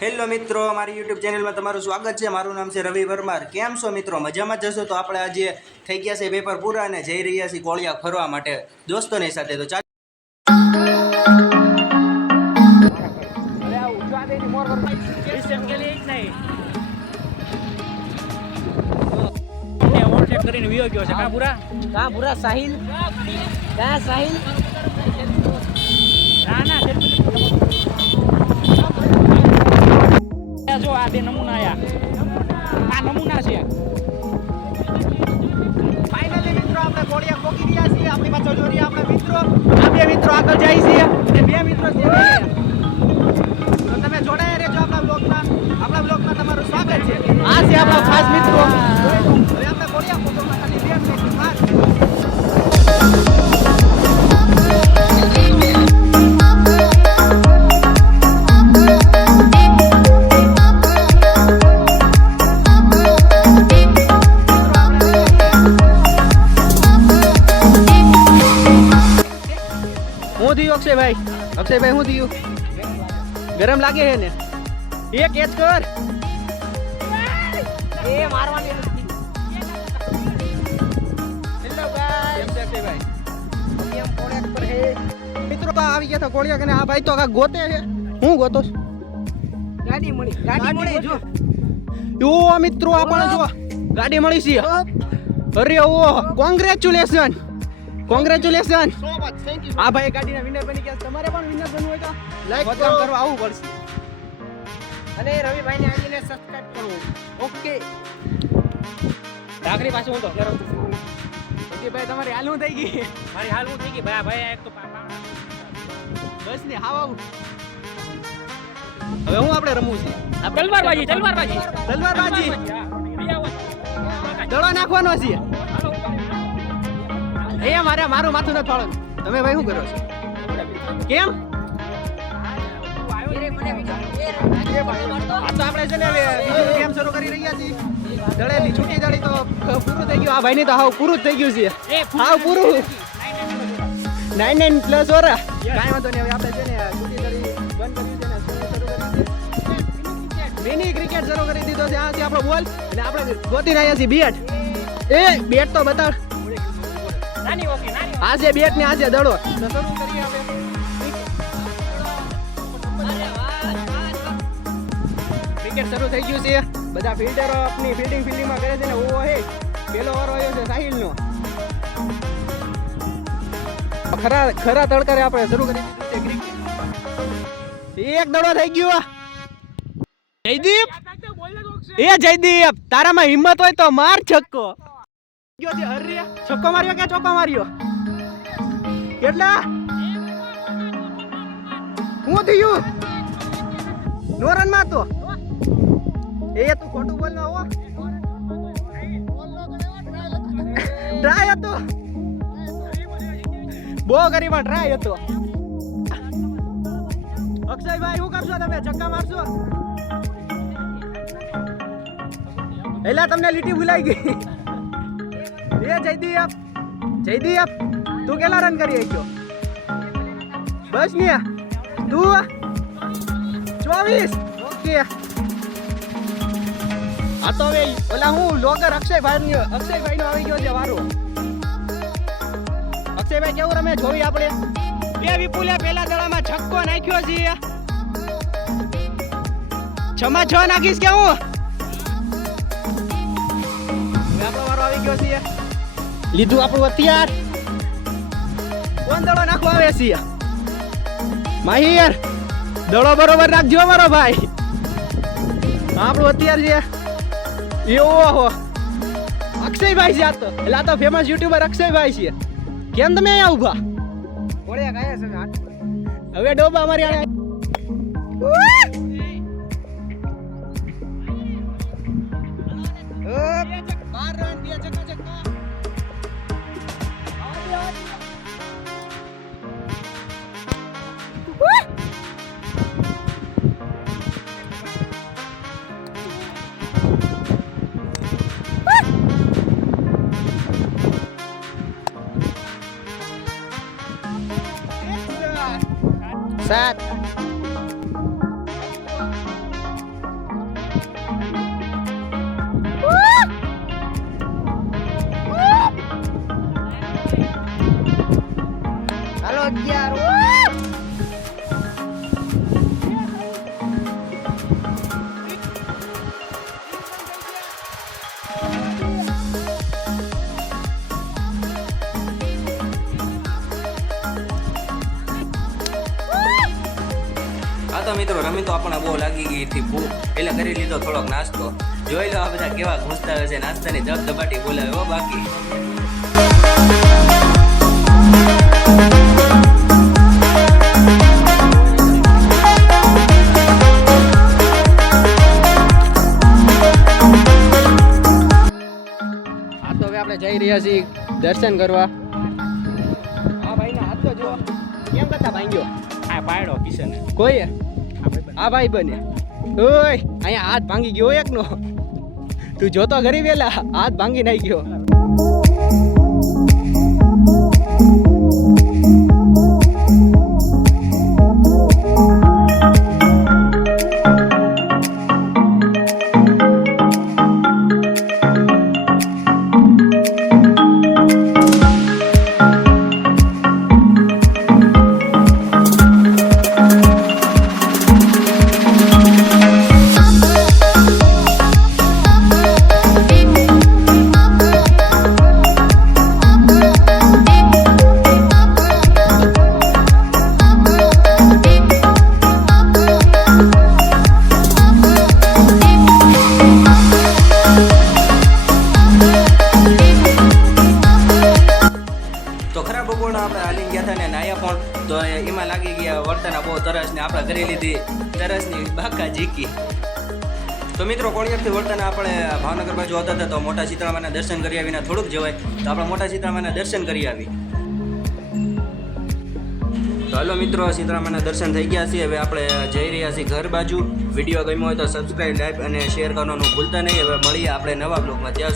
Hello મિત્રો, મારી YouTube ચેનલમાં તમારું સ્વાગત છે। મારું નામ છે રવિ પરમાર। કેમ છો મિત્રો? મજામાં જશો? તો આપણે આજે થઈ ગયા છે પેપર પૂરા અને જઈ રહ્યા છીએ કોળિયા ફરવા માટે દોસ્તોની સાથે। તો ચાલો કરીને વિયો ગયો છે કા પૂરા સાહિલ ના જો આ બે નમૂના આ નમૂના છે। ફાઇનલી મિત્રો આપણે કોળિયા પહોંચી ગયા છીએ। આપણી પાછળ જોઈ રહ્યા આપણા મિત્રો, આ બે મિત્રો આગળ જાય છે અને બે મિત્રો છે। તો તમે જોડાયા રહેજો આપણા બ્લોગમાં તમારું સ્વાગત છે। આ છે આપણા ખાસ મિત્રો। હવે આપણે કોળિયા ફોટોમાં ખાલી બે મિનિટ બાદ अक्षय भाई हूँ दियो गरम लागे है ने ये कैच कर ए मारवानी हेलो गाइस अक्षय भाई अभी हम कोड़िया पर है मित्रों। तो आ गया था कोड़िया कने। आ भाई तो का गोते है हूँ गोतो गाड़ी मળી जो यो मित्रों आपण जो गाड़ी मળી છે। अरे ओ કોંગ્રેચ્યુલેશન આ ભાઈ ગાડીના વિનર બની ગયા। તમારે પણ વિનર બનવું હોય તો લાઈક કરવા આવવું પડશે અને રવિભાઈને આવીને સબસ્ક્રાઇબ કરવું। ઓકે ઢાકરી પાસે હું તો ઓકે ભાઈ તમારી હાલ હું થઈ ગઈ? મારી હાલ હું થઈ ગઈ ભાઈ એક તો બસ ને હાવ આવું। હવે હું આપણે રમવું છે તલવારબાજી દડો નાખવાનો છે। એ મારું માથું ન થોડો। તમે ભાઈ શું કરો છો? કેમ તો આપણે છે ને હવે ગેમ શરૂ કરી રહ્યા છીએ। દળેલી છૂટી દળી તો પૂરું થઈ ગયું। આ ભાઈ ની તો હાવ પૂરું જ થઈ ગયું છે। હાવ પૂરું 99 પ્લસ ઓરા કાંઈ વાંધો નહીં। હવે આપણે છે ને છૂટી દળી બંધ કરી છે ને શરૂ કરી મિની ક્રિકેટ શરૂ કરી દીધો છે। આથી આપણો બોલ અને આપણે ગોતી રહ્યા છીએ બેટ। એ બેટ તો બતાવ। આજે બેટ ને આજે દડો તો શરૂ કરીએ આપણે। ક્રિકેટ શરૂ થઈ ગયું છે। બધા ફિલ્ડરો આપની ફિલ્ડિંગમાં કરે છે ને ઓવો હે પેલો ઓવર આવ્યો છે સાહિલ નો। ખરા તડકારે આપણે શરૂ કરી દીધું છે ક્રિકેટ। એક દડો થઈ ગયો। જયદીપ તારામાં હિંમત હોય તો માર છક્કો। છક્કો માર્યો કે ચોક્કો માર્યો? કેટલા હું થયું? નો રન માં તો એ તું ખોટું બોલ ના હો। ટ્રાય હતો બહુ કરી પણ ટ્રાય હતો। અક્ષયભાઈ શું કરશો તમે? છક્કા મારશો? એલા તમને લીટી ભૂલાઈ ગઈ। એ જયદીપ તું કેટલા રન કરી ગયો? બસ ને તું 24। ઓકે આ તો હવે ઓલા હું લોગર અક્ષયભાઈ નો આવી ગયો છે વારો। અક્ષયભાઈ કેવું રમે જોઈ આપણે? બે વિપુલે પહેલા દડામાં છક્કો નાખ્યો છે। 6 નાખીશ કે હું? આપણો વારો આવી ગયો છે। લીધું આપણું હથિયાર। કોણ દડો નાખવા આવે છે? માહિર દડો બરોબર રાખજો મારો ભાઈ। આપણું હથિયાર છે એવો અક્ષયભાઈ છે। આ તો એટલે આ તો ફેમસ યુટ્યુબર અક્ષયભાઈ છે। કેમ તમે અહીંયા ઉભા? હવે ડોબા અમારી આને સાત હાલો 11. હા તો મિત્રો રમી તો આપણને બહુ લાગી ગઈ હતી ભૂખ એટલે કરી લીધો થોડોક નાસ્તો. જોઈ લો આ બધા કેવા ઘૂસતા હશે, નાસ્તાની ધબધબાટી બોલાવે હો બાકી. આ તો હવે આપણે જઈ રહ્યા છીએ દર્શન કરવા. આ ભાઈના હાથ તો જો કેમ કરતા ભાંગ્યો આ પાડો કિશન કોઈ આ ભાઈ બને ઓય અહીંયા હાથ ભાંગી ગયો એકનો. તું જોતો ઘરી વેલા હાથ ભાંગી નાઈ ગયો. તો ખરા બપોરના આપણે હાલી ગયા હતા ને નાયા પણ તો એમાં લાગી ગયા વર્તાના બહુ તરસ ને આપણે કરી લીધી તરસની બાકા જીકી. તો મિત્રો કોળિયારથી વર્તાના આપણે ભાવનગર બાજુ હતા હતા તો મોટા શીતળામાના દર્શન કરી આવીને થોડુંક જવાય તો આપણે મોટા શીતળામાના દર્શન કરી આવી. તો હાલો મિત્રો શીતળામાના દર્શન થઈ ગયા છે. હવે આપણે જઈ રહ્યા છીએ ઘર બાજુ. વિડીયો ગમ્યો હોય તો સબસ્ક્રાઈબ, લાઈક અને શેર કરવાનું ભૂલતા નહીં. હવે મળીએ આપણે નવા બ્લોગમાં. ત્યાં